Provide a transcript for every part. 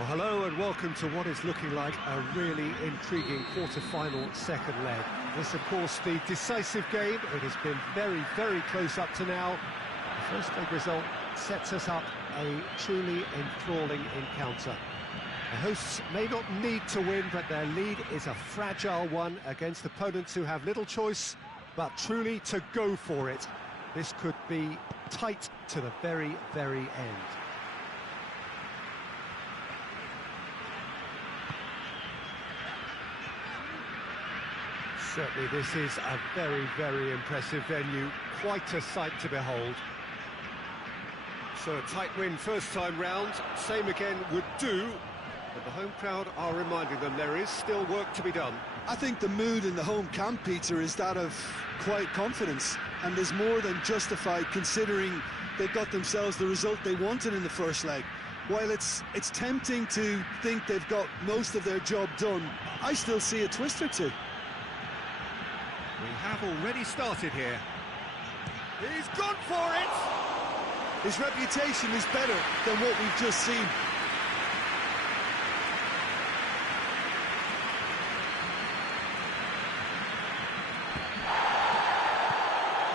Well, hello and welcome to what is looking like a really intriguing quarter-final second leg. This, of course, the decisive game. It has been very, very close up to now. The first leg result sets us up a truly enthralling encounter. The hosts may not need to win, but their lead is a fragile one against opponents who have little choice, but truly to go for it. This could be tight to the very, very end. Certainly this is a very, very impressive venue, quite a sight to behold. So a tight win first time round, same again would do, but the home crowd are reminding them there is still work to be done. I think the mood in the home camp, Peter, is that of quiet confidence, and is more than justified considering they got themselves the result they wanted in the first leg. While it's tempting to think they've got most of their job done, I still see a twist or two. We have already started here. He's gone for it! His reputation is better than what we've just seen.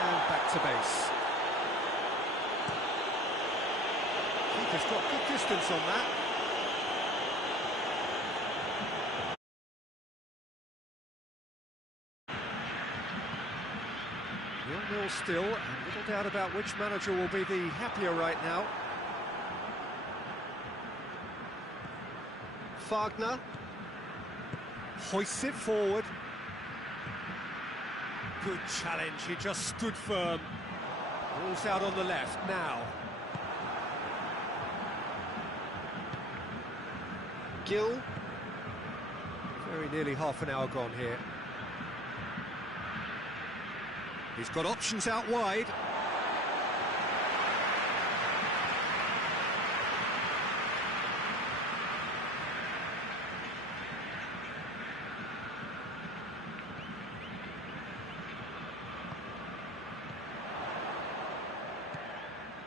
And back to base. Keeper's got good distance on that. 0-0 still, and little doubt about which manager will be the happier right now. Wagner hoists it forward. Good challenge, he just stood firm. Ball's out on the left now. Gill. Very nearly half an hour gone here. He's got options out wide.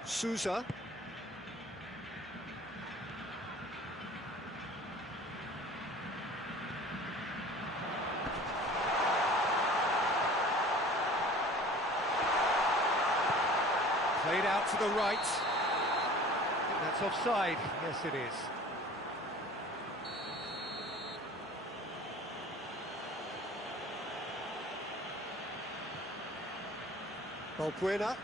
Sousa. Played out to the right. I think that's offside. Yes, it is. Balbuena.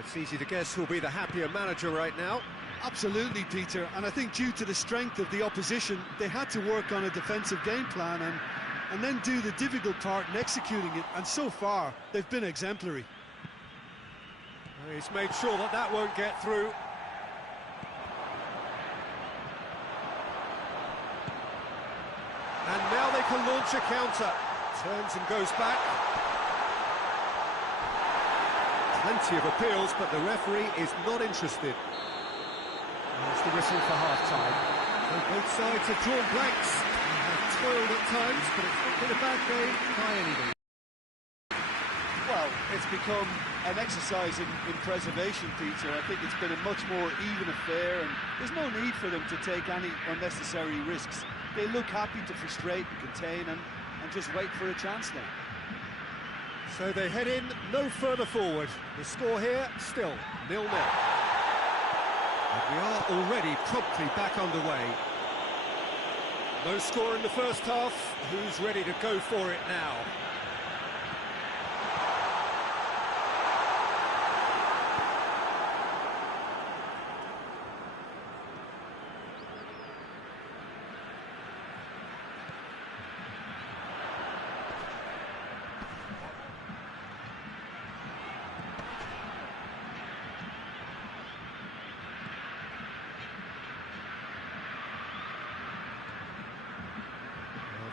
It's easy to guess who'll be the happier manager right now. Absolutely, Peter, and I think due to the strength of the opposition, they had to work on a defensive game plan and then do the difficult part in executing it, and so far, they've been exemplary. He's made sure that that won't get through. And now they can launch a counter. Turns and goes back. Plenty of appeals, but the referee is not interested. That's the whistle for half-time. Well, both sides have drawn blanks. They have toiled at times, but it's not been a bad game by any means. Well, it's become an exercise in preservation, Peter. I think it's been a much more even affair, and there's no need for them to take any unnecessary risks. They look happy to frustrate and contain and just wait for a chance now. So they head in no further forward. The score here, still 0-0. And we are already promptly back underway. No score in the first half. Who's ready to go for it now?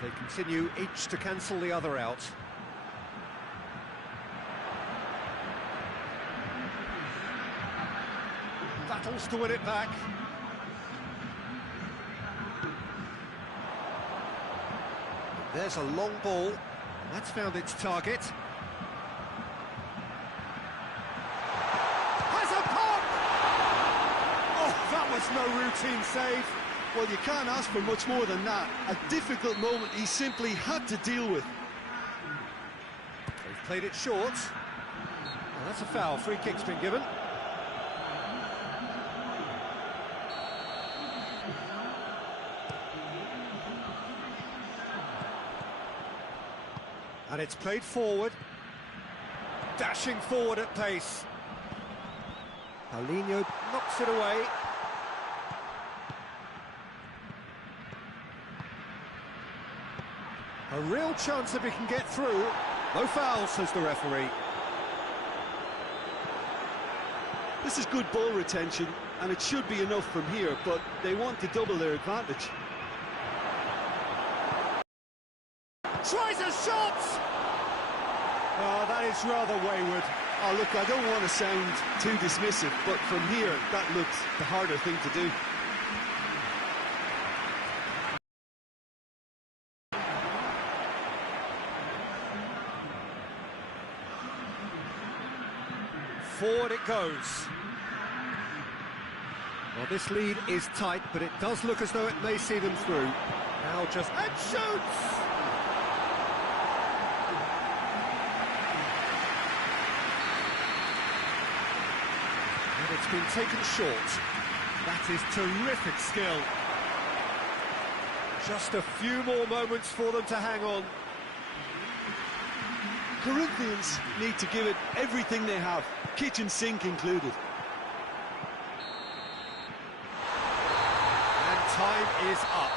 They continue each to cancel the other out. Battles to win it back. There's a long ball. That's found its target. Has a pop! Oh, that was It's no routine save. Well, you can't ask for much more than that. A difficult moment he simply had to deal with. They've played it short. Well, that's a foul. Free kick's been given. And it's played forward. Dashing forward at pace. Paulinho knocks it away. A real chance if he can get through. No foul, says the referee. This is good ball retention, and it should be enough from here, but they want to double their advantage. Tries a shot! Oh, that is rather wayward. Oh, look, I don't want to sound too dismissive, but from here, that looks the harder thing to do. Forward it goes. Well, this lead is tight, but it does look as though it may see them through. Now just... and shoots! And it's been taken short. That is terrific skill. Just a few more moments for them to hang on. Corinthians need to give it everything they have, kitchen sink included. And time is up.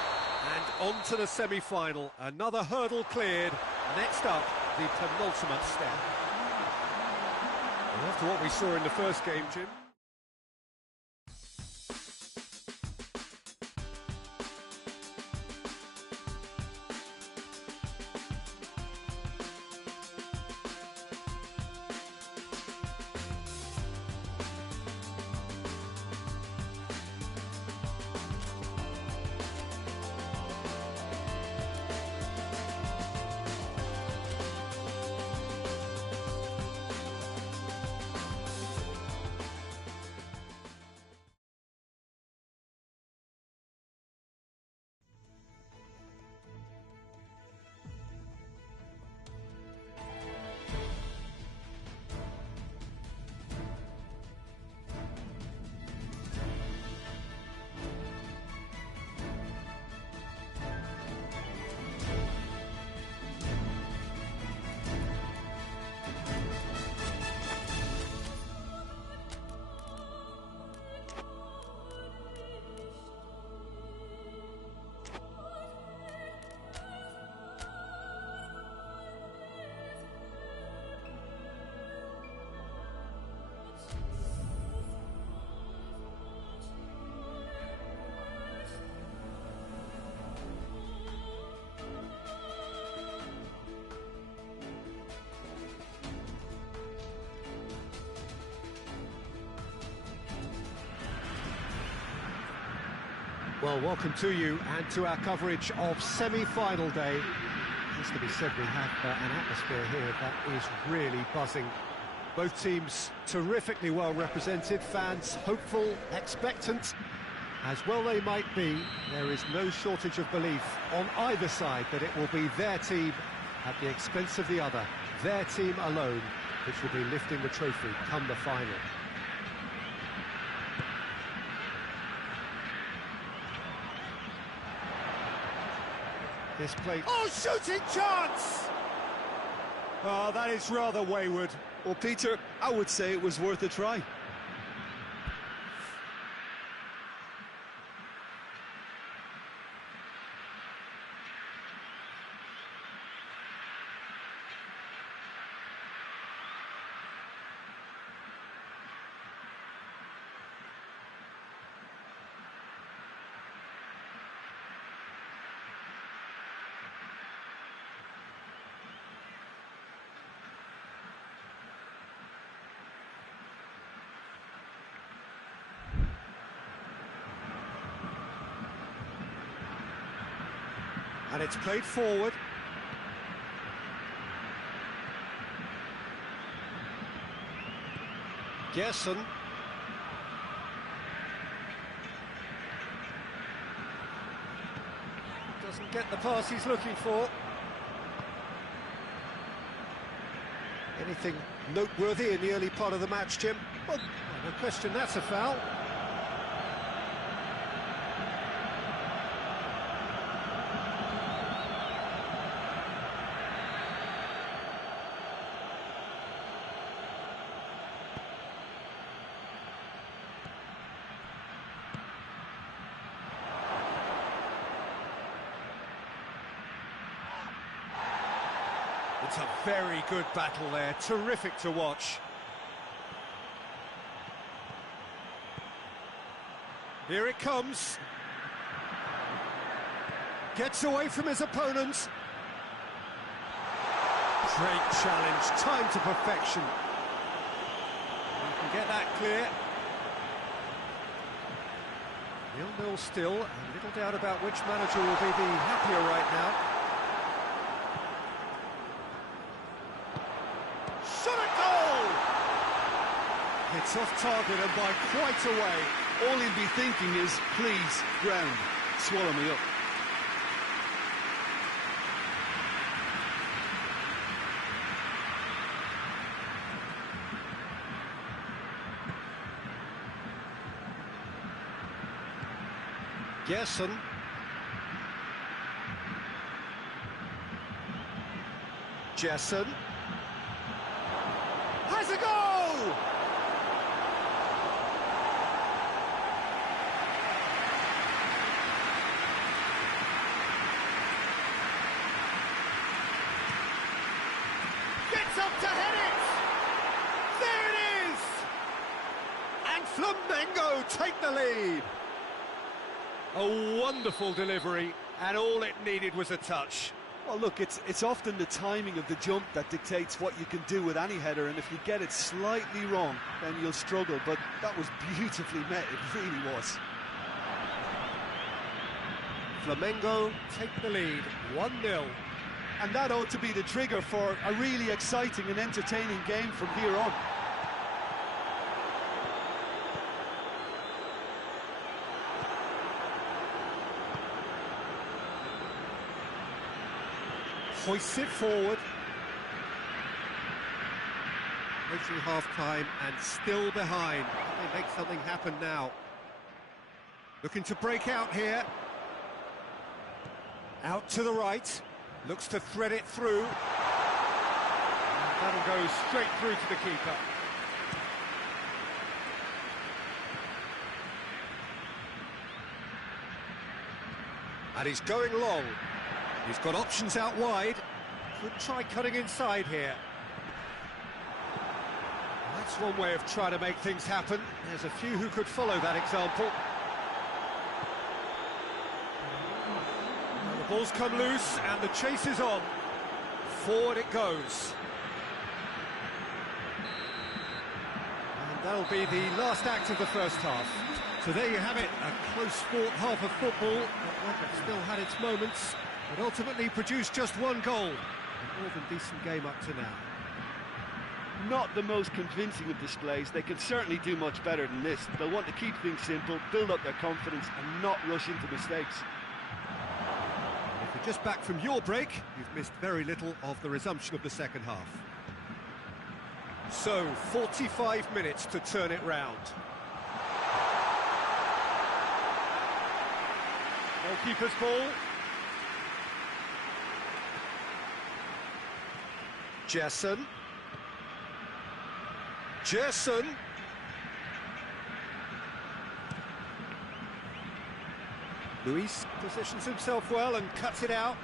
And on to the semi-final. Another hurdle cleared. Next up, the penultimate step. And after what we saw in the first game, Jim... Well, welcome to you and to our coverage of semi-final day. It has to be said, we have an atmosphere here that is really buzzing. Both teams terrifically well represented, fans hopeful, expectant. As well they might be, there is no shortage of belief on either side that it will be their team at the expense of the other, their team alone, which will be lifting the trophy come the final. This play... oh, shooting chance! Oh, that is rather wayward. Well, Peter, I would say it was worth a try. And it's played forward. Gerson. Doesn't get the pass he's looking for. Anything noteworthy in the early part of the match, Jim? Well, no question, that's a foul. It's a very good battle there, terrific to watch. Here it comes. Gets away from his opponent. Great challenge, time to perfection. You can get that clear. 0-0 still, and little doubt about which manager will be the happier right now. It's off target and by quite a way. All he'll be thinking is, please, ground, swallow me up. Gerson. Gerson. Has a goal! Gets up to head it! There it is! And Flamengo take the lead. A wonderful delivery, and all it needed was a touch. Well, look, it's often the timing of the jump that dictates what you can do with any header, and if you get it slightly wrong, then you'll struggle, but that was beautifully met, it really was. Flamengo take the lead, 1-0. And that ought to be the trigger for a really exciting and entertaining game from here on. Hoists it forward. Reaching half-time and still behind. They make something happen now. Looking to break out here. Out to the right. Looks to thread it through. And that'll go straight through to the keeper. And he's going long. He's got options out wide. Could try cutting inside here. That's one way of trying to make things happen. There's a few who could follow that example. Now the ball's come loose and the chase is on. Forward it goes. And that'll be the last act of the first half. So there you have it, a close fought half of football, but one that still had its moments. But ultimately produced just one goal. A more than decent game up to now. Not the most convincing of displays. They can certainly do much better than this. They'll want to keep things simple, build up their confidence and not rush into mistakes. If you're just back from your break, you've missed very little of the resumption of the second half. So, 45 minutes to turn it round. Goalkeeper's ball. Gerson. Gerson. Luis positions himself well and cuts it out.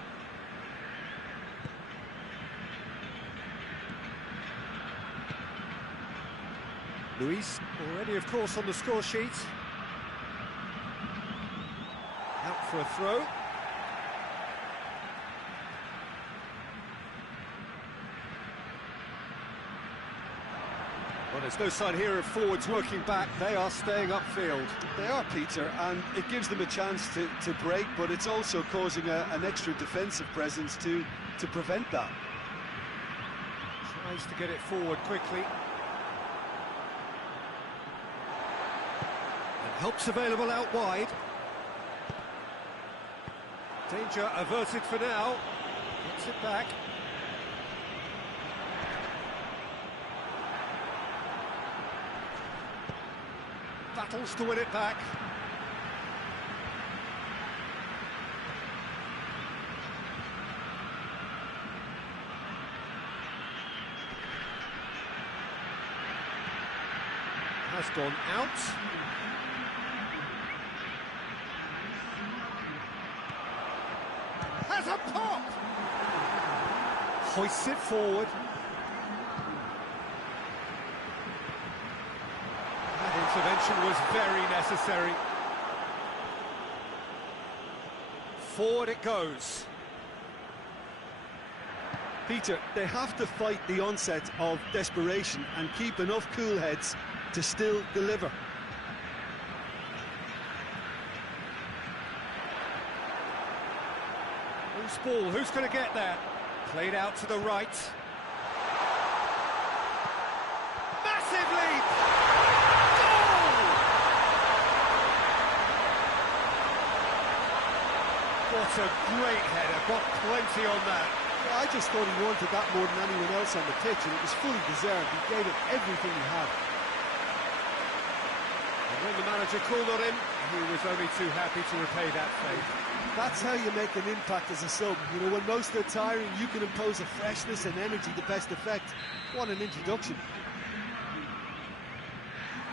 Luis already, of course, on the score sheet. Out for a throw. Well, there's no sign here of forwards working back. They are staying upfield. They are, Peter, and it gives them a chance to break, but it's also causing an extra defensive presence to prevent that. Tries to get it forward quickly. And help's available out wide. Danger averted for now. Gets it back. Battles to win it back. Has gone out. Has a pop! Hoists it forward. That intervention was very necessary. Forward it goes. Peter, they have to fight the onset of desperation and keep enough cool heads to still deliver. Loose ball, who's going to get there? Played out to the right. Massive lead! Goal! What a great header, got plenty on that. Yeah, I just thought he wanted that more than anyone else on the pitch, and it was fully deserved. He gave it everything he had. And when the manager called on him, he was only too happy to repay that faith. That's how you make an impact as a sub. You know, when most are tiring, you can impose a freshness and energy to best effect. What an introduction.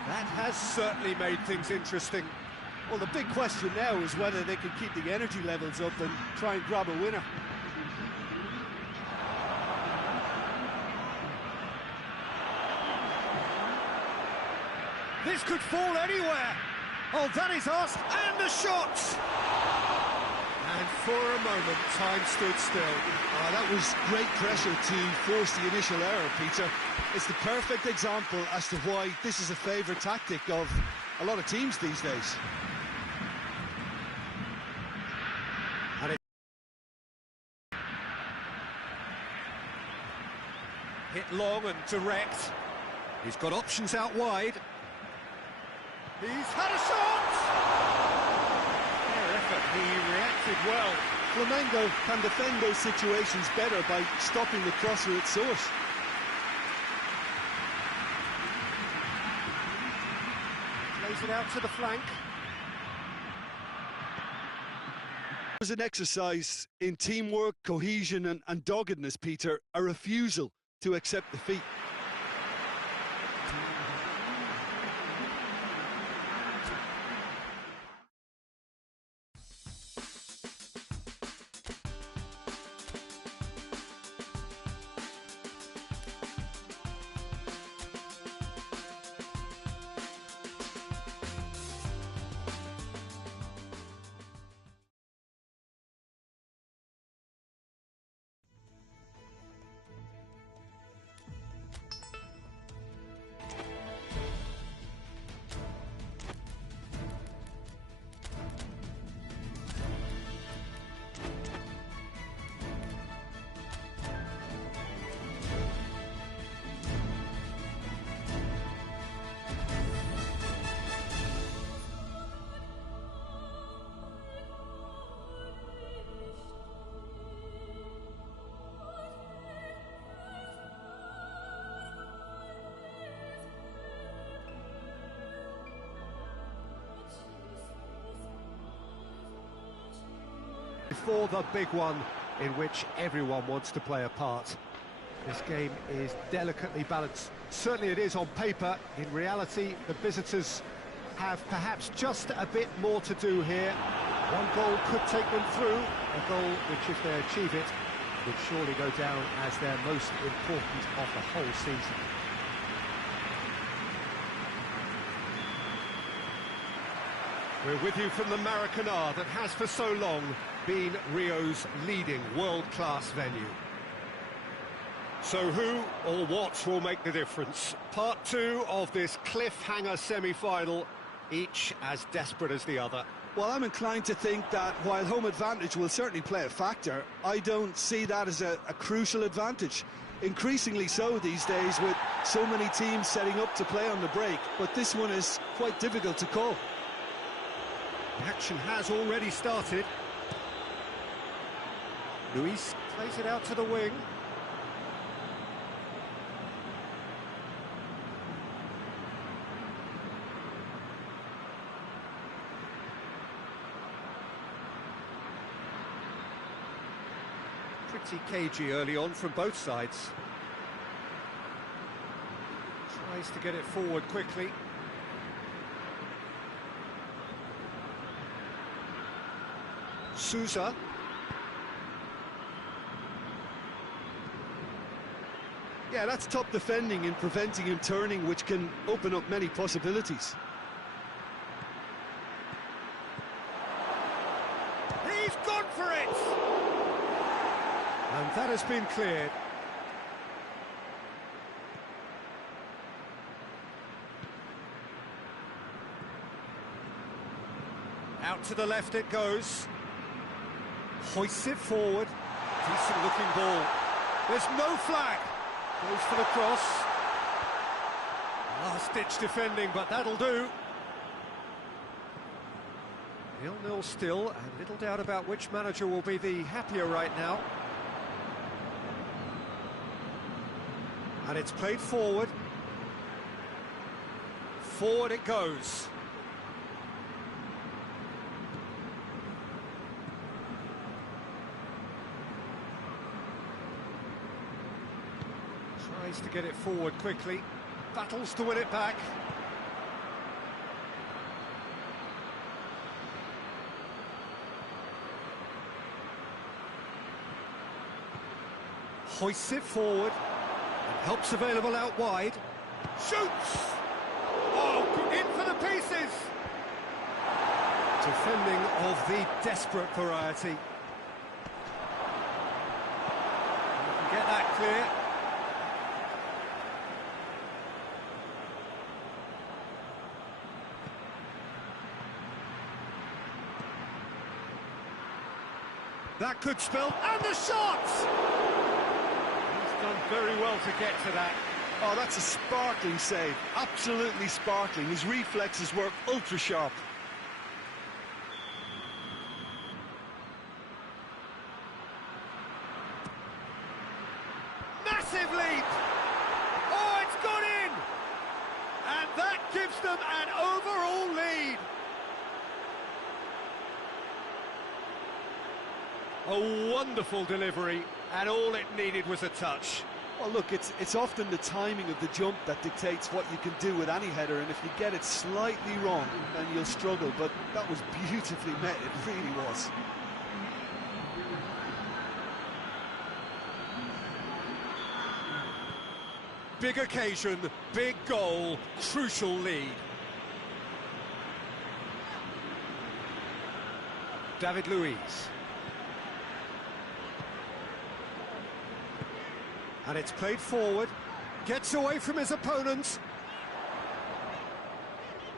That has certainly made things interesting. Well, the big question now is whether they can keep the energy levels up and try and grab a winner. This could fall anywhere. Oh, that is asked, and the shot! And for a moment, time stood still. That was great pressure to force the initial error, Peter. It's the perfect example as to why this is a favourite tactic of a lot of teams these days. And it hit long and direct. He's got options out wide. He's had a shot! Fair effort, he reacted well. Flamengo can defend those situations better by stopping the crosser at source. Plays it out to the flank. It was an exercise in teamwork, cohesion and doggedness, Peter, a refusal to accept defeat. For the big one in which everyone wants to play a part. This game is delicately balanced. Certainly it is on paper. In reality, the visitors have perhaps just a bit more to do here. One goal could take them through, a goal which, if they achieve it, would surely go down as their most important of the whole season. We're with you from the Maracanã that has for so long been Rio's leading world-class venue. So who or what will make the difference? Part two of this cliffhanger semi-final, each as desperate as the other. Well, I'm inclined to think that while home advantage will certainly play a factor, I don't see that as a crucial advantage. Increasingly so these days with so many teams setting up to play on the break, but this one is quite difficult to call. The action has already started. Luis plays it out to the wing. Pretty cagey early on from both sides. Tries to get it forward quickly. Sousa. Yeah, that's top defending and preventing him turning, which can open up many possibilities. He's gone for it! And that has been cleared. Out to the left it goes. Hoists it forward. Decent looking ball. There's no flag. Goes for the cross. Last-ditch defending, but that'll do. 0-0 still, and little doubt about which manager will be the happier right now. And it's played forward. Forward it goes. Tries to get it forward quickly. Battles to win it back. Hoists it forward. And helps available out wide. Shoots! Oh, in for the pieces! Defending of the desperate variety. You can get that clear. That could spell, and the shot! He's done very well to get to that. Oh, that's a sparkling save, absolutely sparkling. His reflexes work ultra sharp. Massive leap! Oh, it's gone in! And that gives them an overall lead. A wonderful delivery, and all it needed was a touch. Well, look, it's often the timing of the jump that dictates what you can do with any header, and if you get it slightly wrong, then you'll struggle, but that was beautifully met, it really was. Big occasion, big goal, crucial lead. David Luiz. And it's played forward, gets away from his opponent.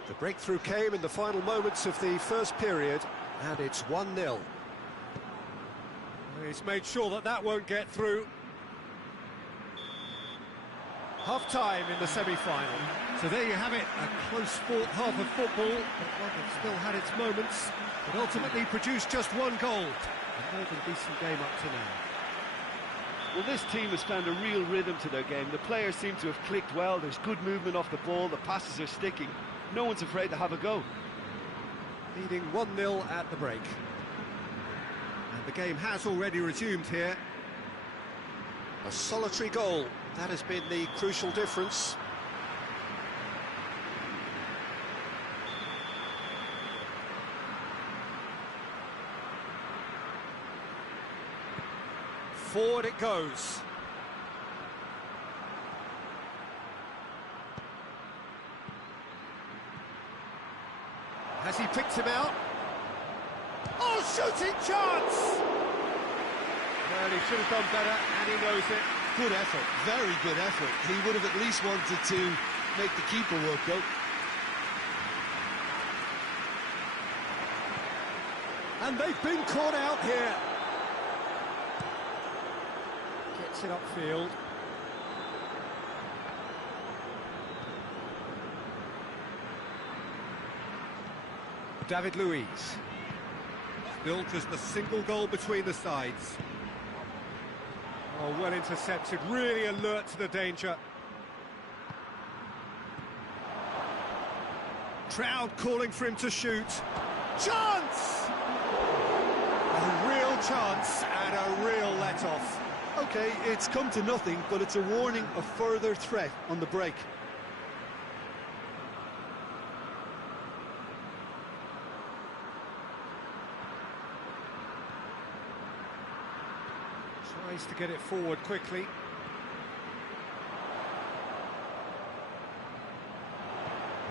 The breakthrough came in the final moments of the first period, and it's 1-0. He's made sure that that won't get through. Half-time in the semi-final. So there you have it, a close fought half of football, but one that still had its moments, but ultimately produced just one goal. A more than decent game up to now. Well, this team has found a real rhythm to their game. The players seem to have clicked well. There's good movement off the ball. The passes are sticking. No one's afraid to have a go. Leading 1-0 at the break. And the game has already resumed here. A solitary goal. That has been the crucial difference. Forward it goes. Has he picked him out? Oh, shooting chance! Well, he should have done better, and he knows it. Good effort, very good effort. He would have at least wanted to make the keeper work out. And they've been caught out here. Gets it upfield. David Luiz. Still just a single goal between the sides. Oh, well intercepted, really alert to the danger. Crowd calling for him to shoot. Chance! A real chance and a real let-off. Okay, it's come to nothing, but it's a warning of further threat on the break. Tries to get it forward quickly.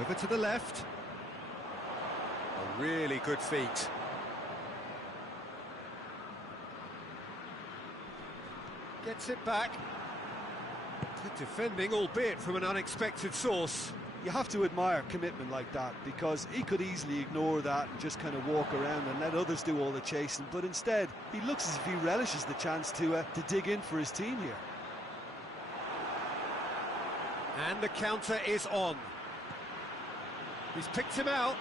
Over to the left. A really good feat. Gets it back. Good defending, albeit from an unexpected source. You have to admire commitment like that, because he could easily ignore that and just kind of walk around and let others do all the chasing, but instead he looks as if he relishes the chance to dig in for his team here. And the counter is on. He's picked him out.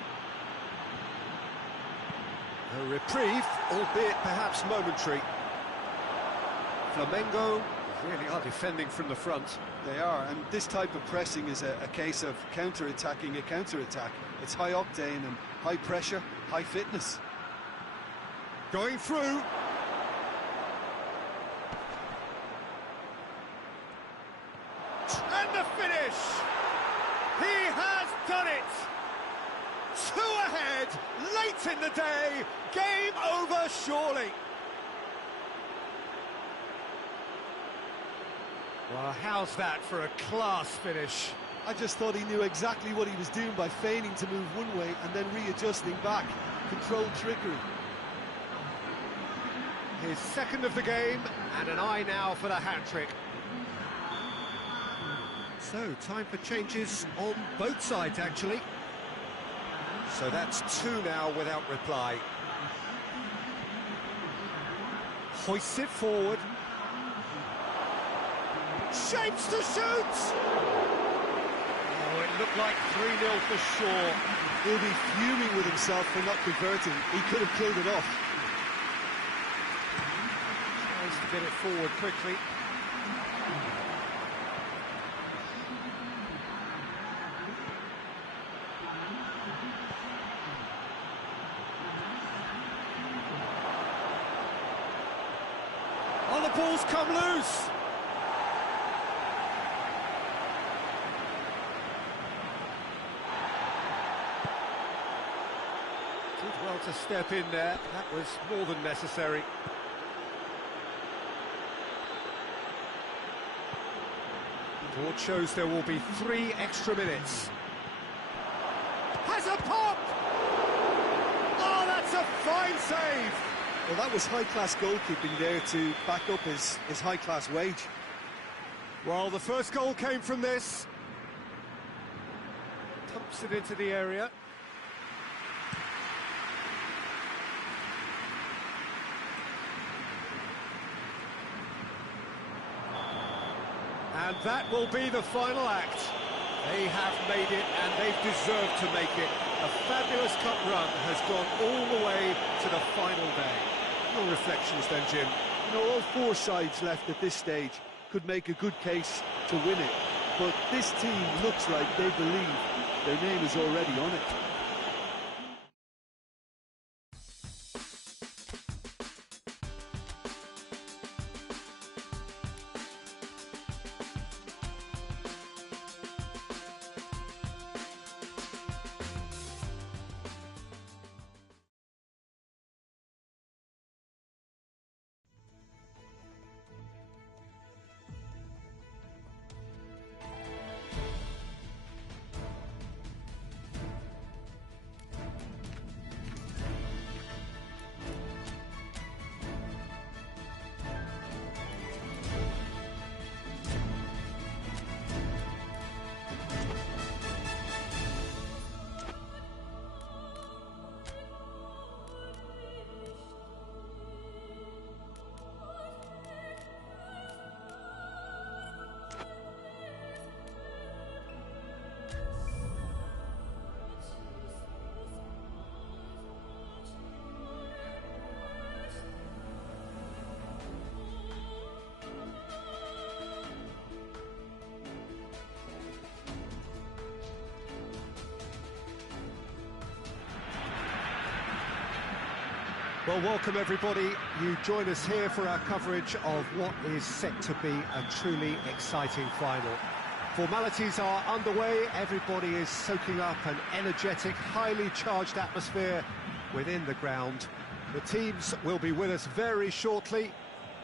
A reprieve, albeit perhaps momentary. Flamengo really are defending from the front. They are, and this type of pressing is a case of counter-attacking a counter-attack. It's high octane and high pressure, high fitness. Going through. And the finish! He has done it! 2 ahead, late in the day, game over surely. Well, how's that for a class finish? I just thought he knew exactly what he was doing by feigning to move one way and then readjusting back. Controlled trickery. His second of the game, and an eye now for the hat-trick. So, time for changes on both sides, actually. So that's 2 now without reply. Hoists it forward. Shapes to shoot! Oh, it looked like 3-0 for sure. He'll be fuming with himself for not converting. He could have killed it off. Tries to get it forward quickly. Oh, the ball's come loose! Did well to step in there. That was more than necessary. Board shows there will be 3 extra minutes. Has a pop! Oh, that's a fine save! Well, that was high-class goalkeeping there to back up his high-class wage. Well, the first goal came from this. Pumps it into the area. And that will be the final act. They have made it, and they've deserved to make it. A fabulous cup run has gone all the way to the final day. Your reflections then, Jim? You know, all 4 sides left at this stage could make a good case to win it. But this team looks like they believe their name is already on it. Well, welcome everybody. You join us here for our coverage of what is set to be a truly exciting final. Formalities are underway, everybody is soaking up an energetic, highly charged atmosphere within the ground. The teams will be with us very shortly.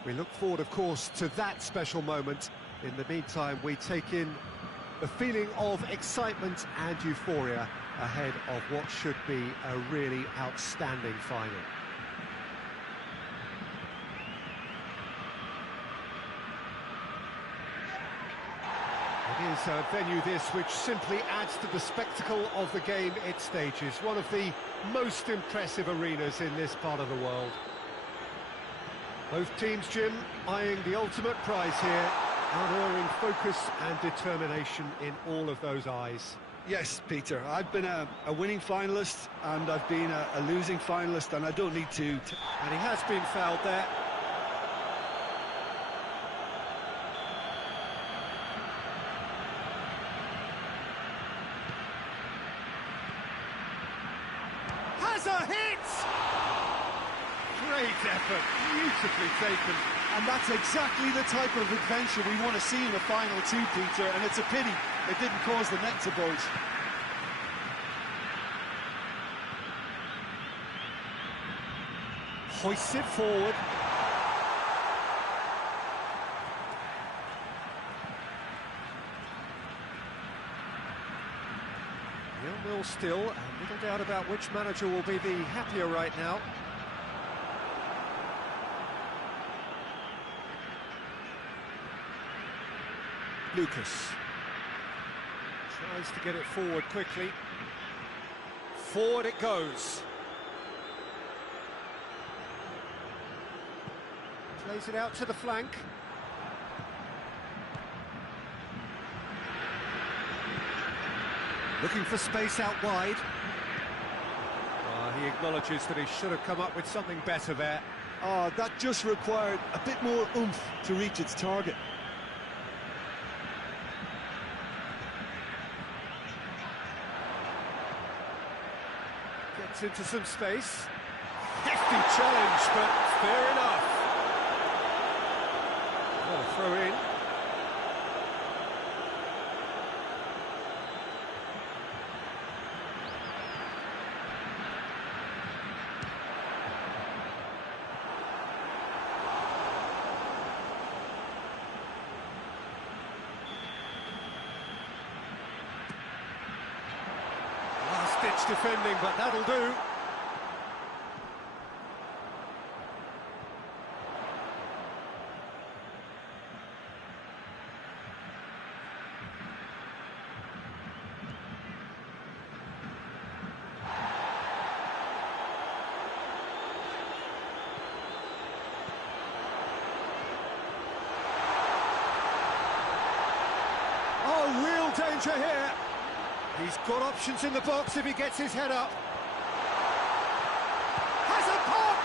We look forward, of course, to that special moment. In the meantime, we take in the feeling of excitement and euphoria ahead of what should be a really outstanding final. It is a venue this which simply adds to the spectacle of the game it stages. One of the most impressive arenas in this part of the world. Both teams, Jim, eyeing the ultimate prize here, unerring focus and determination in all of those eyes. Yes, Peter, I've been a winning finalist and I've been a losing finalist, and I don't need to... And he has been fouled there. Has a hit! Great effort, beautifully taken. And that's exactly the type of adventure we want to see in the final too, Peter, and it's a pity it didn't cause the net to bulge. Hoists it forward. 0-0 still, and little doubt about which manager will be the happier right now. Lucas tries to get it forward quickly. Forward it goes. Plays it out to the flank. Looking for space out wide. He acknowledges that he should have come up with something better there. That just required a bit more oomph to reach its target. Gets into some space. Hefty challenge, but fair enough. What a throw in. Last-ditch defending, but that'll do. Real danger here. He's got options in the box if he gets his head up. Has a pop!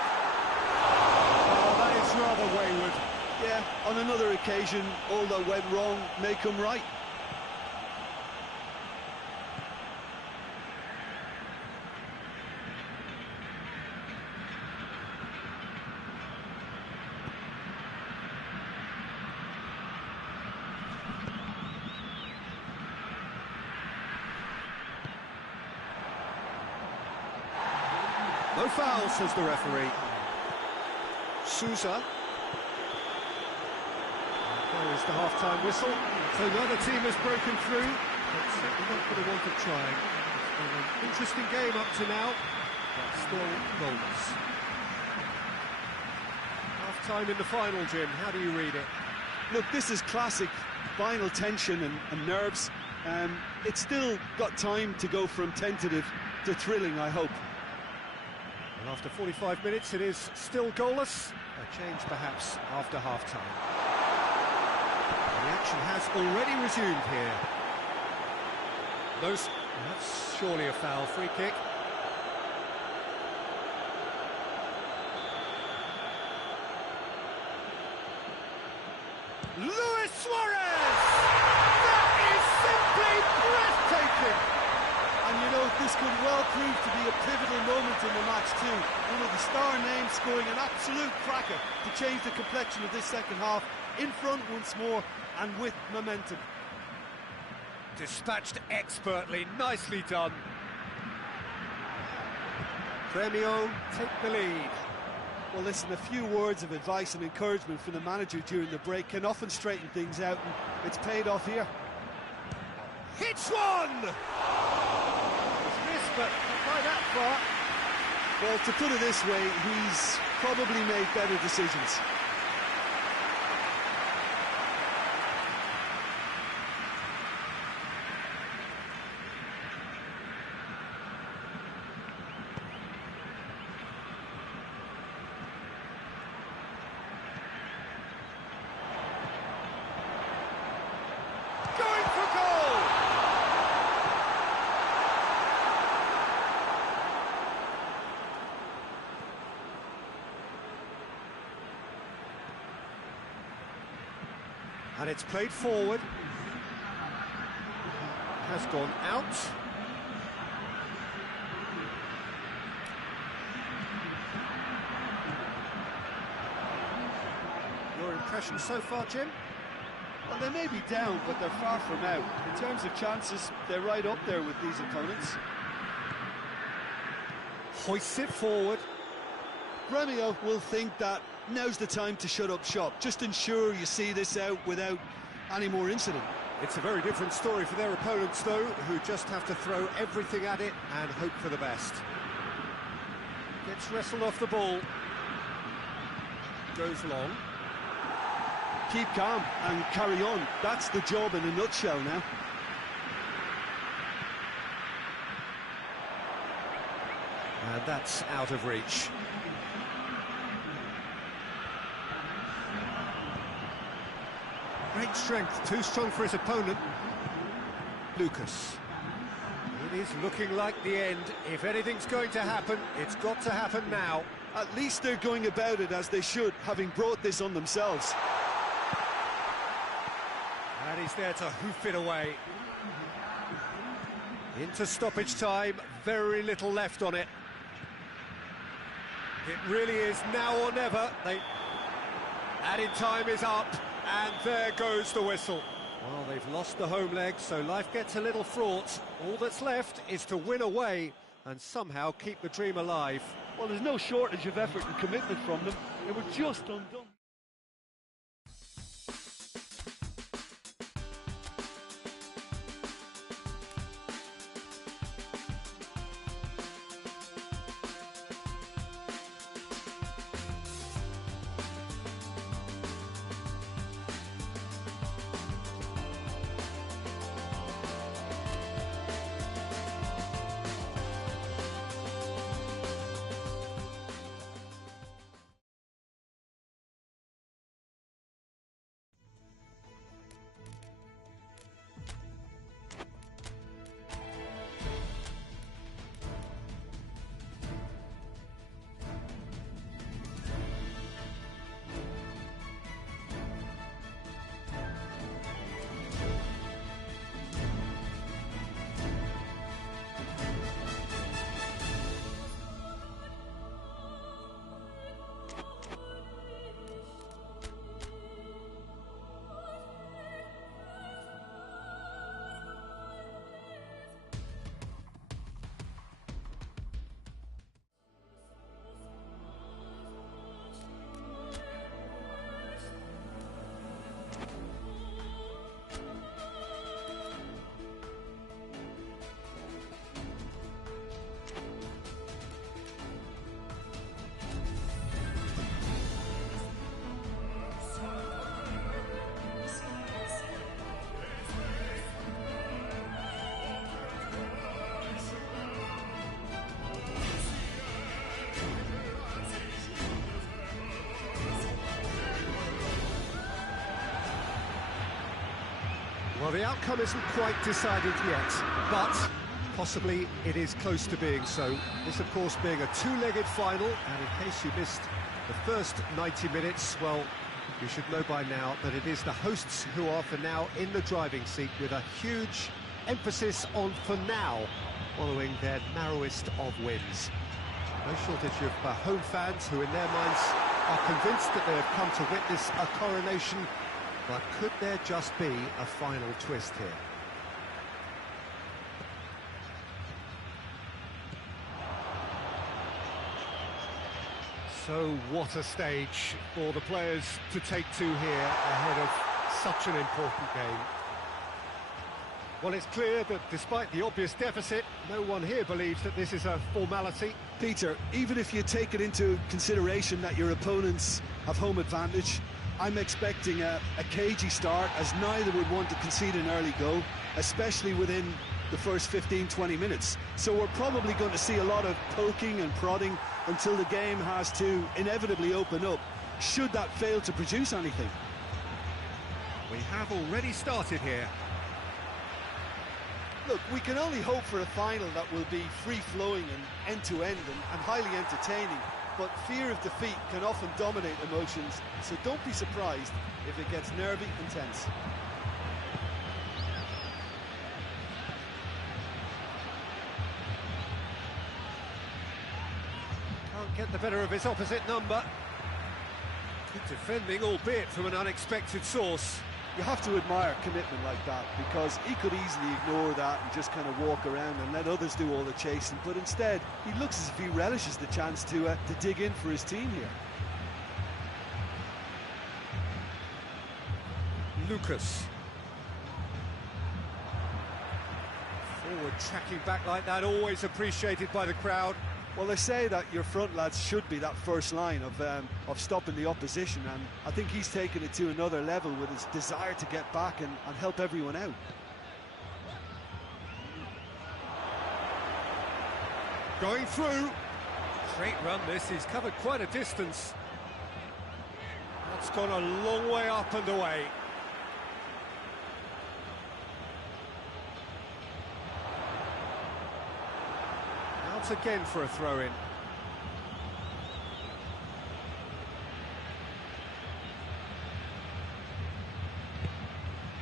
Oh, that is rather wayward. Yeah, on another occasion, all that went wrong may come right. No foul, says the referee. Sousa. There is the half-time whistle. So neither team has broken through, but certainly not for the want of trying. It's been an interesting game up to now, but still goalless. Half-time in the final, Jim. How do you read it? Look, this is classic final tension and nerves. It's still got time to go from tentative to thrilling, I hope. And after 45 minutes, it is still goalless. A change, perhaps, after half-time. The action has already resumed here. That's surely a foul. Free kick. Luis Suarez! That is simply breathtaking! And you know, this this could well prove to be a pivotal moment in the match too. One of the star names scoring an absolute cracker to change the complexion of this second half. In front once more and with momentum. Dispatched expertly, nicely done. Rumo take the lead. Well, listen, a few words of advice and encouragement from the manager during the break can often straighten things out, and it's paid off here. Hits one! It's missed, but not by that far. Well, to put it this way, he's probably made better decisions. Going for goal! And it's played forward. Has gone out. Your impression so far, Jim? Well, they may be down, but they're far from out. In terms of chances, they're right up there with these opponents. Hoists it forward. Rumo will think that now's the time to shut up shop. Just ensure you see this out without any more incident. It's a very different story for their opponents, though, who just have to throw everything at it and hope for the best. Gets wrestled off the ball. Goes long. Keep calm and carry on. That's the job in a nutshell now. And that's out of reach. Great strength, too strong for his opponent. Lucas. It is looking like the end. If anything's going to happen, it's got to happen now. At least they're going about it as they should, having brought this on themselves. And he's there to hoof it away. Into stoppage time, very little left on it. It really is now or never. Added time is up, and there goes the whistle. Well, they've lost the home leg, so life gets a little fraught. All that's left is to win away and somehow keep the dream alive. Well, there's no shortage of effort and commitment from them. They were just undone. Well, the outcome isn't quite decided yet, but possibly it is close to being so. This, of course, being a two-legged final, and in case you missed the first 90 minutes, well, you should know by now that it is the hosts who are for now in the driving seat, with a huge emphasis on for now. following their narrowest of wins. No shortage of home fans who in their minds are convinced that they have come to witness a coronation, but could there just be a final twist here? So what a stage for the players to take to here ahead of such an important game. Well, it's clear that despite the obvious deficit, no one here believes that this is a formality. Peter, even if you take it into consideration that your opponents have home advantage, I'm expecting a cagey start, as neither would want to concede an early goal, especially within the first 15-20 minutes. So we're probably going to see a lot of poking and prodding until the game has to inevitably open up, should that fail to produce anything. We have already started here. Look, we can only hope for a final that will be free-flowing and end-to-end and highly entertaining, but fear of defeat can often dominate emotions, so don't be surprised if it gets nervy and tense. Can't get the better of his opposite number. Good defending, albeit from an unexpected source. You have to admire commitment like that, because he could easily ignore that and just kind of walk around and let others do all the chasing, but instead he looks as if he relishes the chance to dig in for his team here. Lucas. Forward tracking back like that, always appreciated by the crowd. Well, they say that your front lads should be that first line of stopping the opposition, and I think he's taken it to another level with his desire to get back and help everyone out. Going through. Great run this, he's covered quite a distance. That's gone a long way up and away. Again for a throw-in.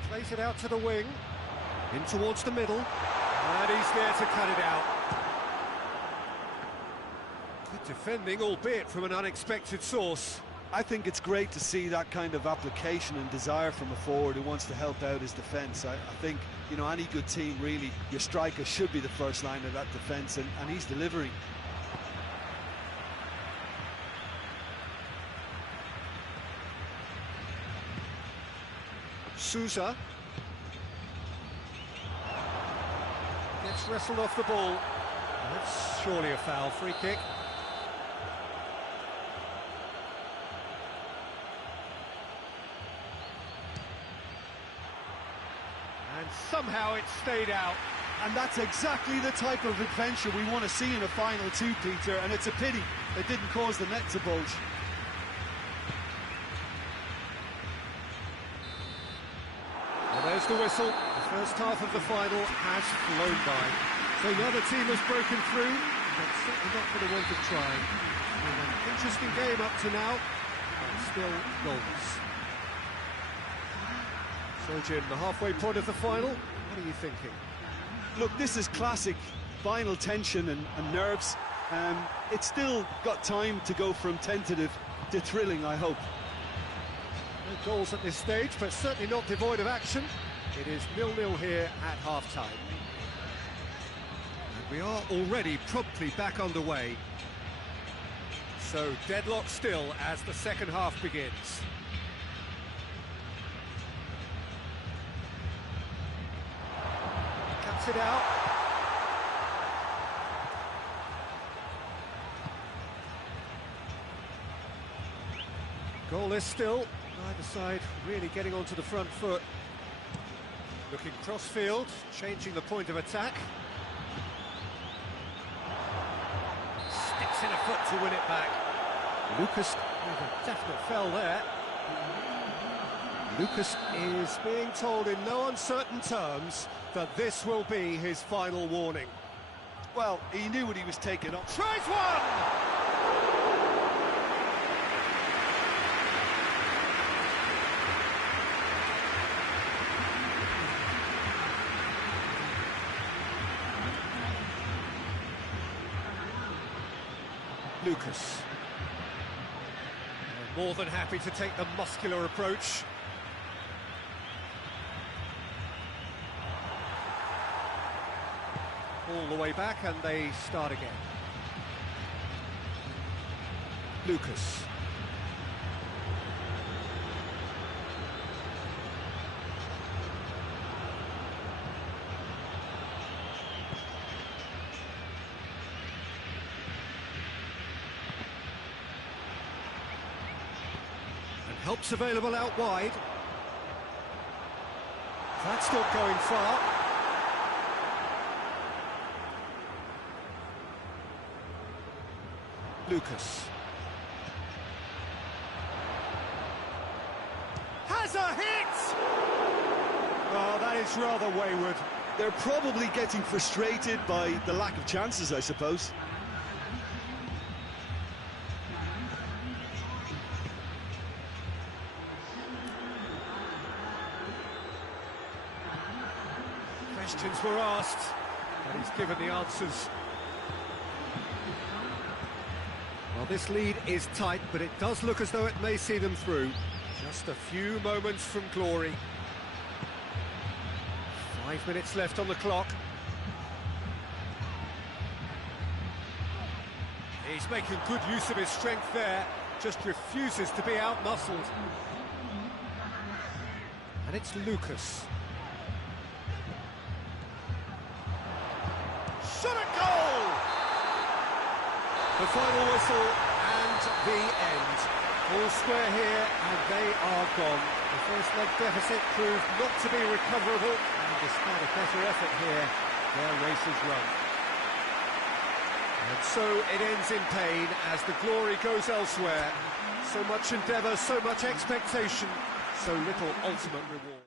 Plays it out to the wing, in towards the middle, and he's there to cut it out. Good defending, albeit from an unexpected source. I think it's great to see that kind of application and desire from a forward who wants to help out his defence. I think, you know, any good team, really, your striker should be the first line of that defence, and he's delivering. Sousa gets wrestled off the ball. That's surely a foul. Free kick. And somehow it stayed out. And that's exactly the type of adventure we want to see in a final too, Peter, and it's a pity it didn't cause the net to bulge. Well, there's the whistle. The first half of the final has flown by. So the other team has broken through, but certainly not for the want of trying. An interesting game up to now, but still goals. So Jim, the halfway point of the final, what are you thinking? Look, this is classic final tension and nerves. It's still got time to go from tentative to thrilling, I hope. No goals at this stage, but certainly not devoid of action. It is 0-0 here at half-time. And we are already promptly back underway. So deadlock still as the second half begins. Cuts it out. Goalless still. Neither side really getting onto the front foot. Looking cross-field, changing the point of attack. Sticks in a foot to win it back. Lucas with a definite fell there. Lucas is being told in no uncertain terms that this will be his final warning. Well, he knew what he was taking on. Tries one! Lucas. More than happy to take the muscular approach. All the way back and they start again. Lucas. Help's available out wide. That's not going far. Lucas. Has a hit! Oh, that is rather wayward. They're probably getting frustrated by the lack of chances, I suppose. Questions were asked, and he's given the answers. Well, this lead is tight, but it does look as though it may see them through. Just a few moments from glory. 5 minutes left on the clock. He's making good use of his strength there, just refuses to be out-muscled. And it's Lucas. Shot a goal! The final whistle and the end. All square here and they are gone. The first leg deficit proved not to be recoverable, and despite a better effort here, their race is run. And so it ends in pain as the glory goes elsewhere. So much endeavour, so much expectation, so little ultimate reward.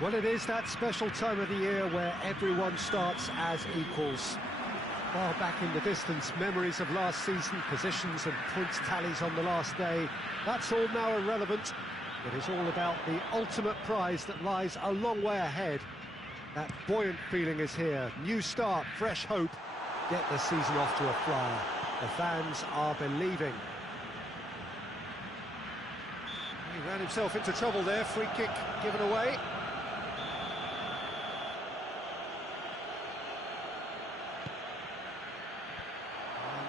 Well, it is that special time of the year where everyone starts as equals. Far back in the distance, memories of last season, positions and points tallies on the last day, that's all now irrelevant. It is all about the ultimate prize that lies a long way ahead. That buoyant feeling is here. New start, fresh hope. Get the season off to a flyer. The fans are believing. He ran himself into trouble there. Free kick given away.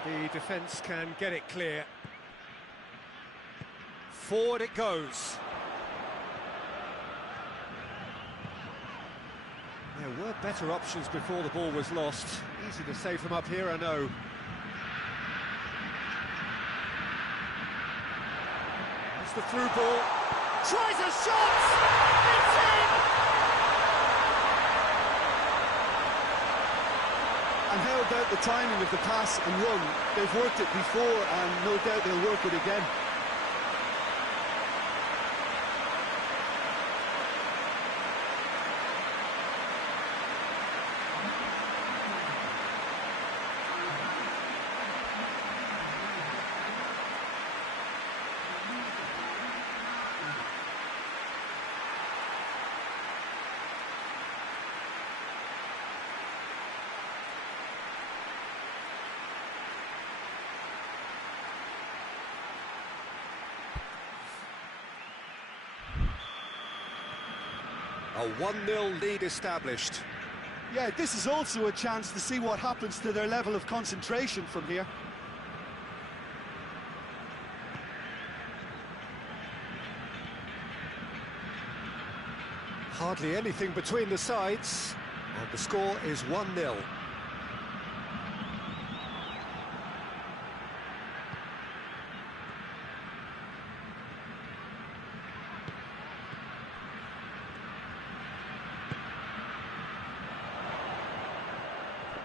And the defence can get it clear. Forward it goes. There were better options before the ball was lost. Easy to say from up here, I know. That's the through ball. Tries a shot! It's in! And how about the timing of the pass and run? They've worked it before and no doubt they'll work it again. A 1-0 lead established. Yeah, this is also a chance to see what happens to their level of concentration from here. Hardly anything between the sides, and the score is 1-0.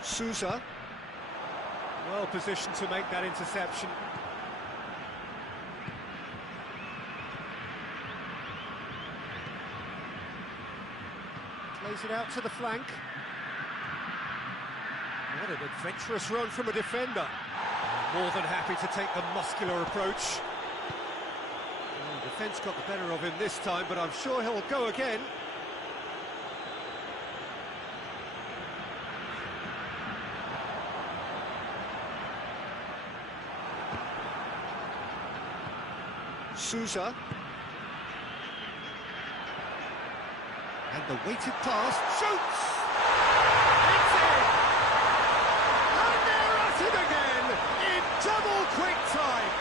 Sousa, well positioned to make that interception. Plays it out to the flank. What an adventurous run from a defender. More than happy to take the muscular approach. Well, the defence got the better of him this time, but I'm sure he'll go again. Sousa. And the weighted pass, shoots! It's in! And they're at it again, in double quick time!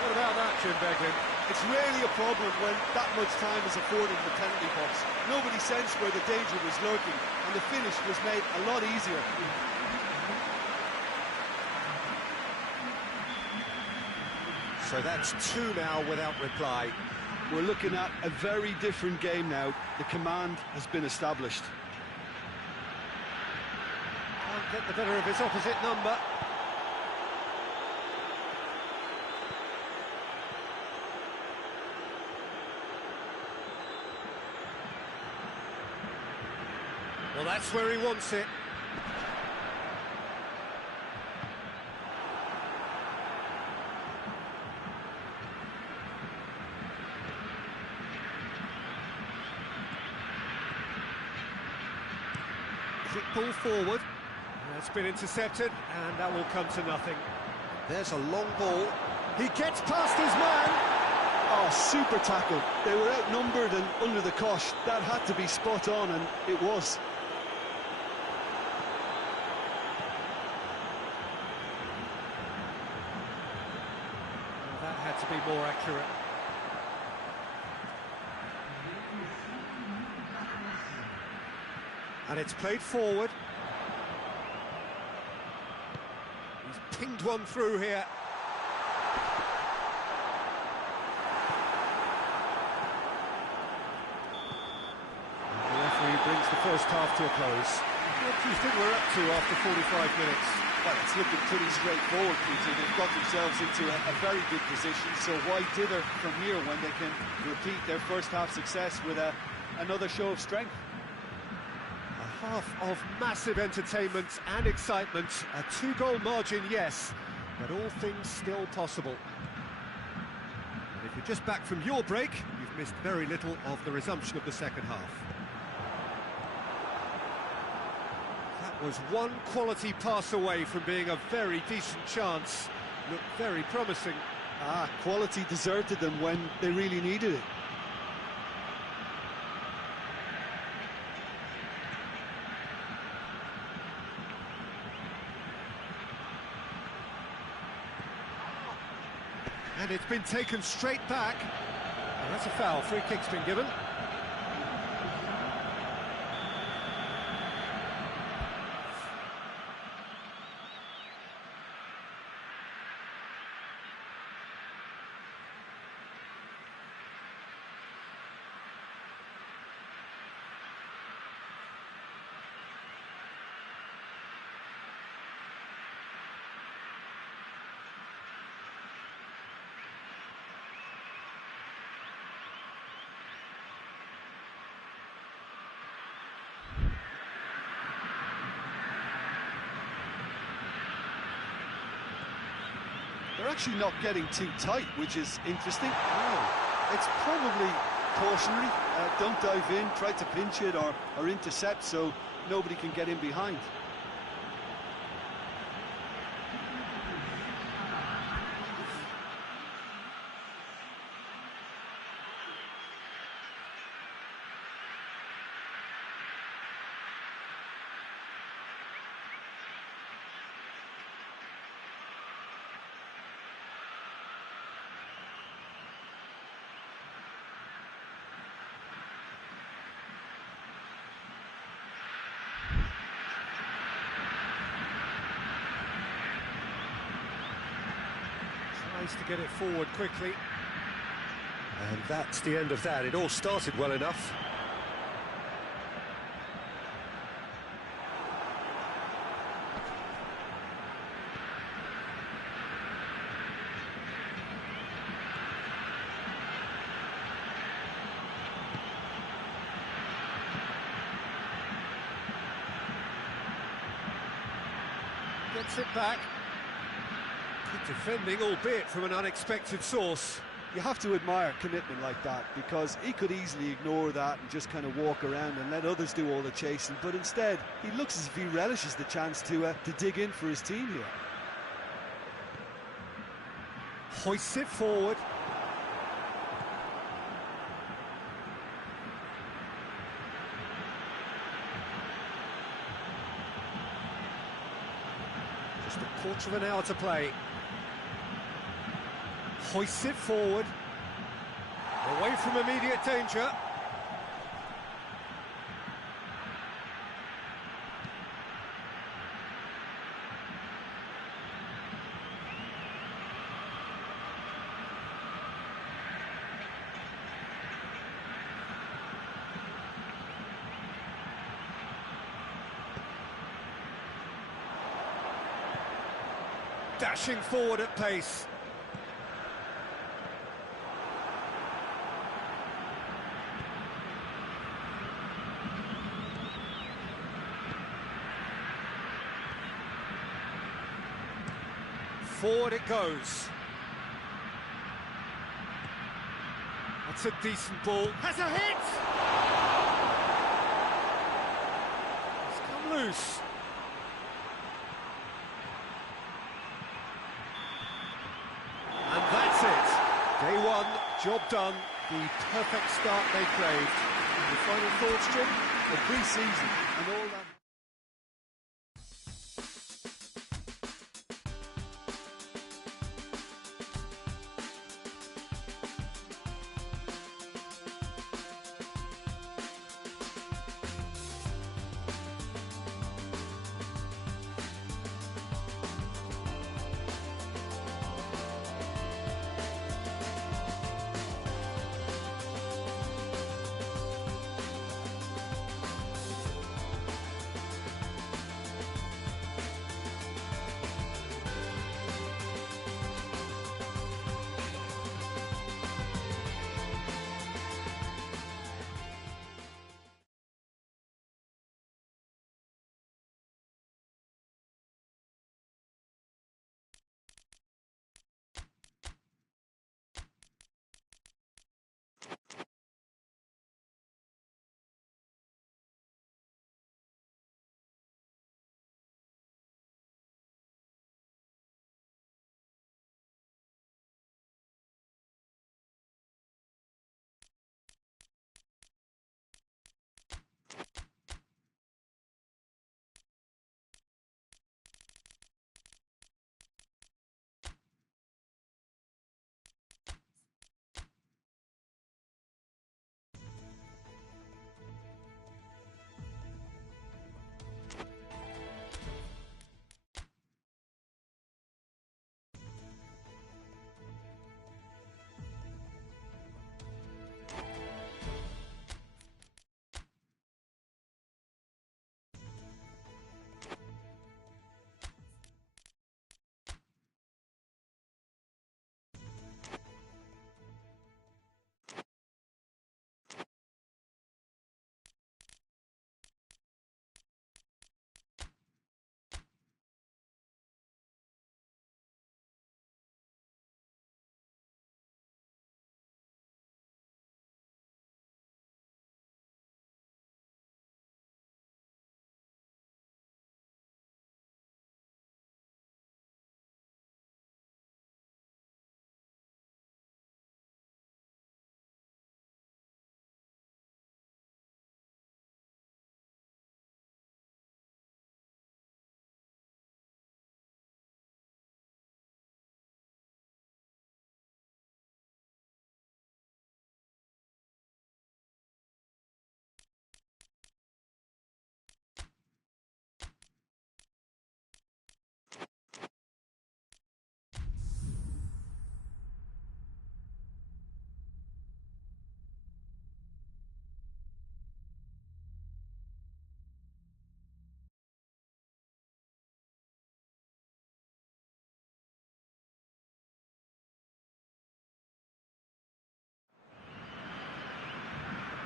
What about that, Jim Beglin? It's rarely a problem when that much time is afforded in the penalty box. Nobody sensed where the danger was lurking, and the finish was made a lot easier. So that's 2 now without reply. We're looking at a very different game now. The command has been established. Can't get the better of his opposite number. Well, that's where he wants it. Quick ball forward. That's been intercepted, and that will come to nothing. There's a long ball. He gets past his man. Oh, super tackle. They were outnumbered and under the cosh. That had to be spot on, and it was. Well, that had to be more accurate. And it's played forward. He's pinged one through here. And the referee brings the first half to a close. What do you think we're up to after 45 minutes? Well, it's looking pretty straightforward, Peter. They've got themselves into a very good position, so why dither from here when they can repeat their first half success with another show of strength? A half of massive entertainment and excitement. A 2-goal margin, yes, but all things still possible. And if you're just back from your break, you've missed very little of the resumption of the second half. That was one quality pass away from being a very decent chance. Looked very promising. Quality deserted them when they really needed it. And it's been taken straight back. And that's a foul. Free kick's been given. They're actually not getting too tight, which is interesting. It's probably cautionary. Don't dive in, try to pinch it or intercept so nobody can get in behind. Tries to get it forward quickly. And that's the end of that. It all started well enough. Gets it back. Good defending, albeit from an unexpected source. You have to admire commitment like that, because he could easily ignore that and just kind of walk around and let others do all the chasing, but instead he looks as if he relishes the chance to dig in for his team here. Hoists it forward. Just a quarter of an hour to play. Hoists it forward. Away from immediate danger. Dashing forward at pace. Forward it goes. That's a decent ball. Has a hit! It's come loose. And that's it. Day one, job done. The perfect start they craved. The final thoughts, Jim? The pre-season and all that.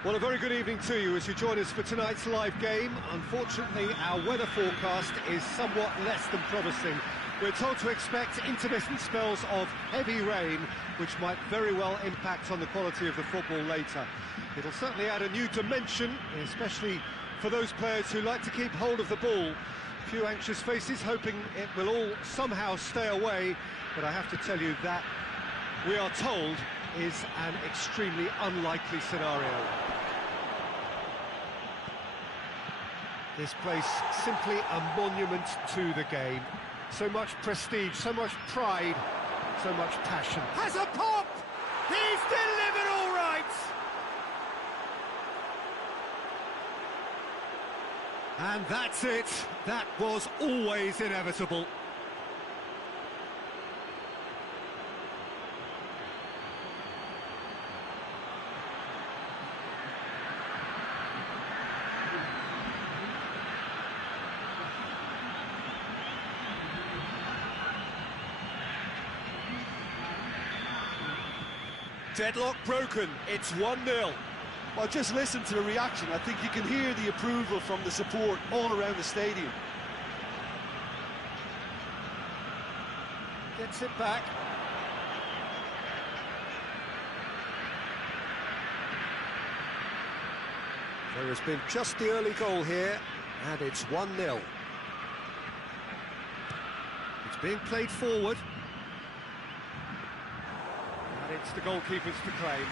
Well, a very good evening to you as you join us for tonight's live game. Unfortunately, our weather forecast is somewhat less than promising. We're told to expect intermittent spells of heavy rain, which might very well impact on the quality of the football later. It'll certainly add a new dimension, especially for those players who like to keep hold of the ball. A few anxious faces hoping it will all somehow stay away, but I have to tell you that we are told is an extremely unlikely scenario. This place simply a monument to the game. So much prestige, so much pride, so much passion. Has a pop! He's delivered all right! And that's it. That was always inevitable. Deadlock broken, it's 1-0. Well, just listen to the reaction. I think you can hear the approval from the support all around the stadium. Gets it back. There has been just the early goal here, and it's 1-0. It's being played forward. And it's the goalkeepers to claim.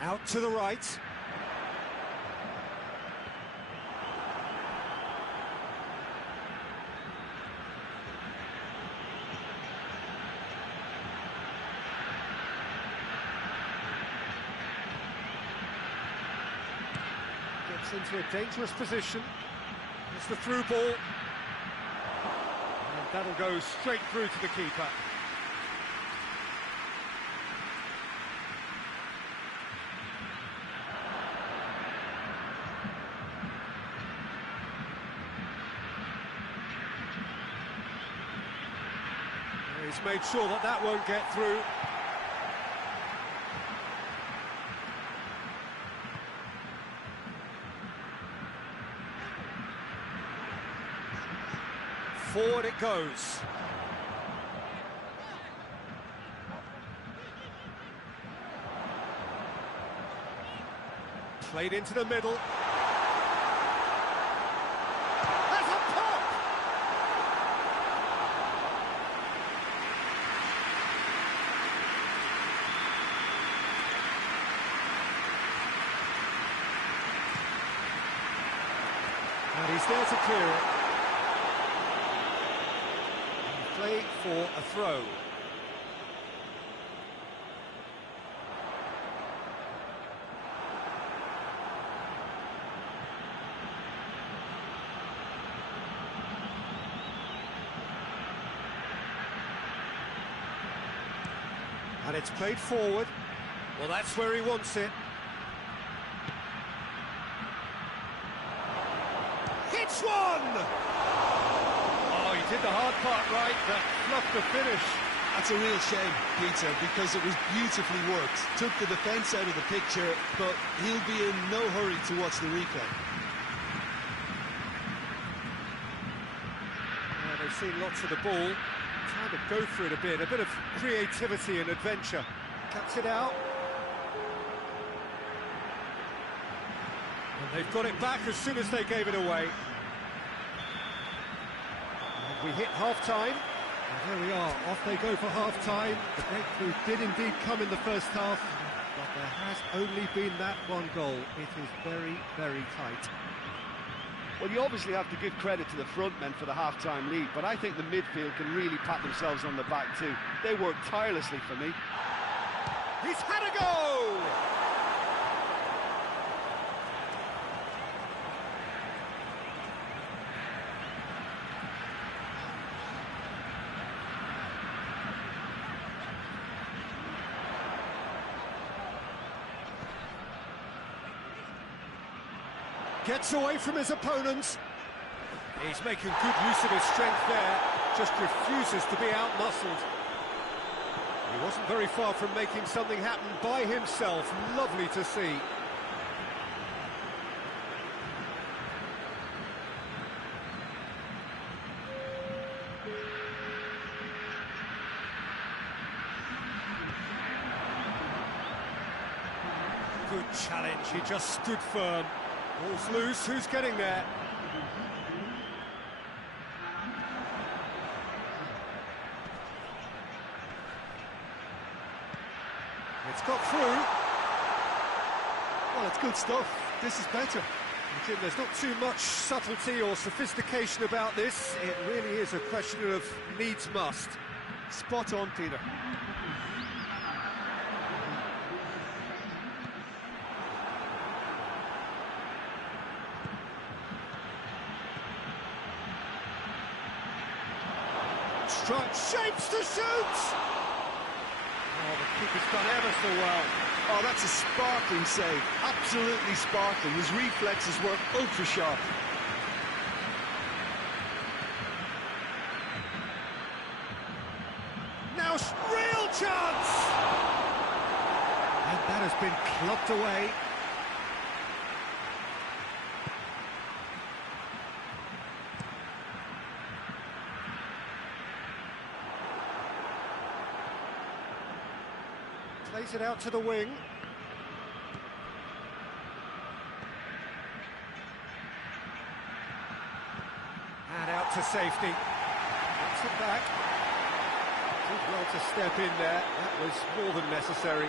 Out to the right. Into a dangerous position. It's the through ball. And that'll go straight through to the keeper. He's made sure that that won't get through. Forward it goes. Played into the middle. That's a pop! And he's there to clear it. Play for a throw. And it's played forward. Well, that's where he wants it. Hits one! Did the hard part right, but fluffed the finish. That's a real shame, Peter, because it was beautifully worked. Took the defence out of the picture, but he'll be in no hurry to watch the replay. They've seen lots of the ball, trying to go for it a bit of creativity and adventure. Cuts it out. And they've got it back as soon as they gave it away. We hit half-time, and there we are, off they go for half-time. The breakthrough did indeed come in the first half, but there has only been that one goal. It is very, very tight. Well, you obviously have to give credit to the front men for the half-time lead, but I think the midfield can really pat themselves on the back too. They worked tirelessly for me. He's had a go! Gets away from his opponents. He's making good use of his strength there, just refuses to be out-muscled. He wasn't very far from making something happen by himself. Lovely to see. Good challenge, he just stood firm. Ball's loose, who's getting there? It's got through. Well, it's good stuff. This is better. Jim, there's not too much subtlety or sophistication about this. It really is a question of needs must. Spot on, Peter. Struck, shapes to shoot! Oh, the keeper's done ever so well. Oh, that's a sparkling save. Absolutely sparkling. His reflexes were ultra sharp. Now, real chance! And that has been clubbed away. Plays it out to the wing. And out to safety. Gets it back. Did well to step in there. That was more than necessary.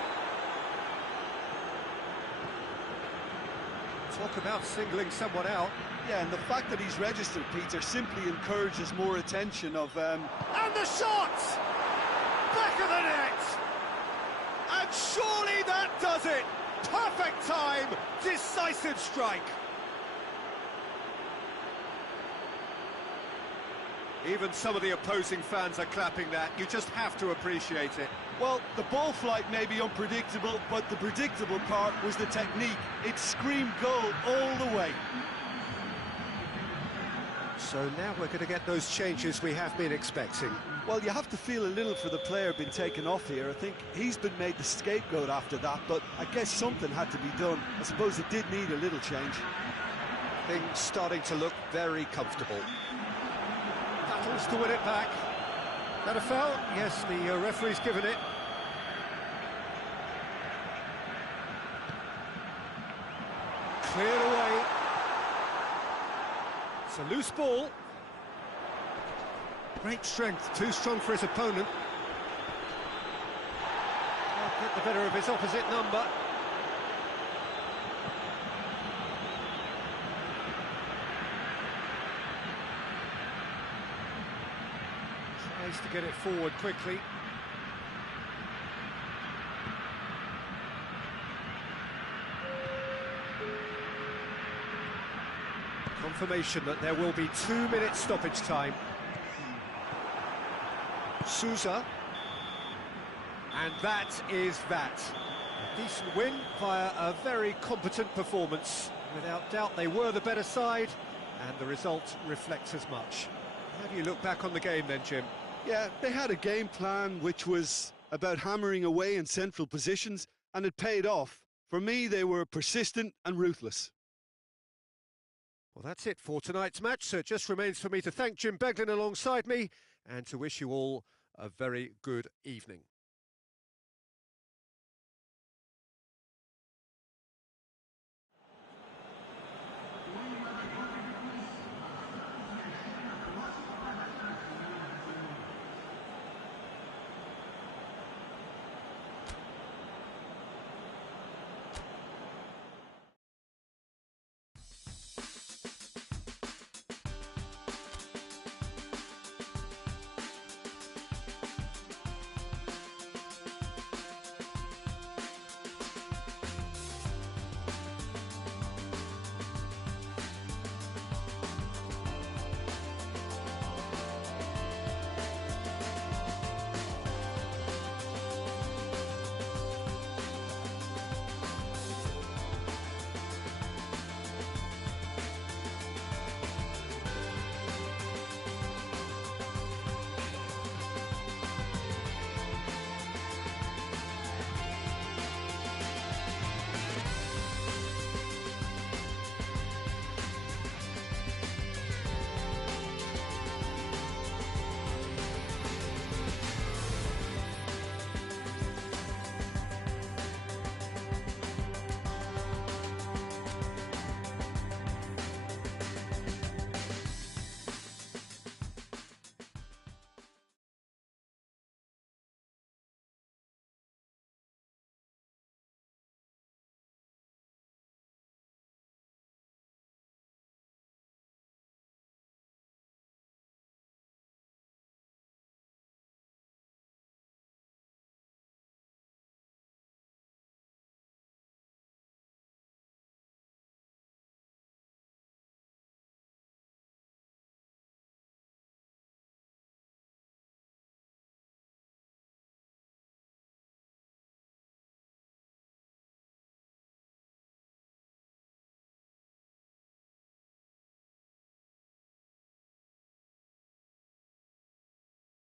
Talk about singling someone out. Yeah, and the fact that he's registered, Peter, simply encourages more attention of... And the shot! Back of the net! And surely that does it! Perfect time! Decisive strike! Even some of the opposing fans are clapping that. You just have to appreciate it. Well, the ball flight may be unpredictable, but the predictable part was the technique. It screamed goal all the way. So now we're going to get those changes we have been expecting. Well, you have to feel a little for the player being taken off here. I think he's been made the scapegoat after that, but I guess something had to be done. I suppose it did need a little change. Things starting to look very comfortable. Battles to win it back. That a foul? Yes, the referee's given it. Cleared away. It's a loose ball. Great strength, too strong for his opponent. Can't get the better of his opposite number. Tries to get it forward quickly. Confirmation that there will be 2 minutes stoppage time. Sousa. And that is that. A decent win via a very competent performance. Without doubt they were the better side, and the result reflects as much. How do you look back on the game then, Jim? Yeah, they had a game plan which was about hammering away in central positions, and it paid off. For me, they were persistent and ruthless. Well, that's it for tonight's match, so it just remains for me to thank Jim Beglin alongside me and to wish you all a very good evening.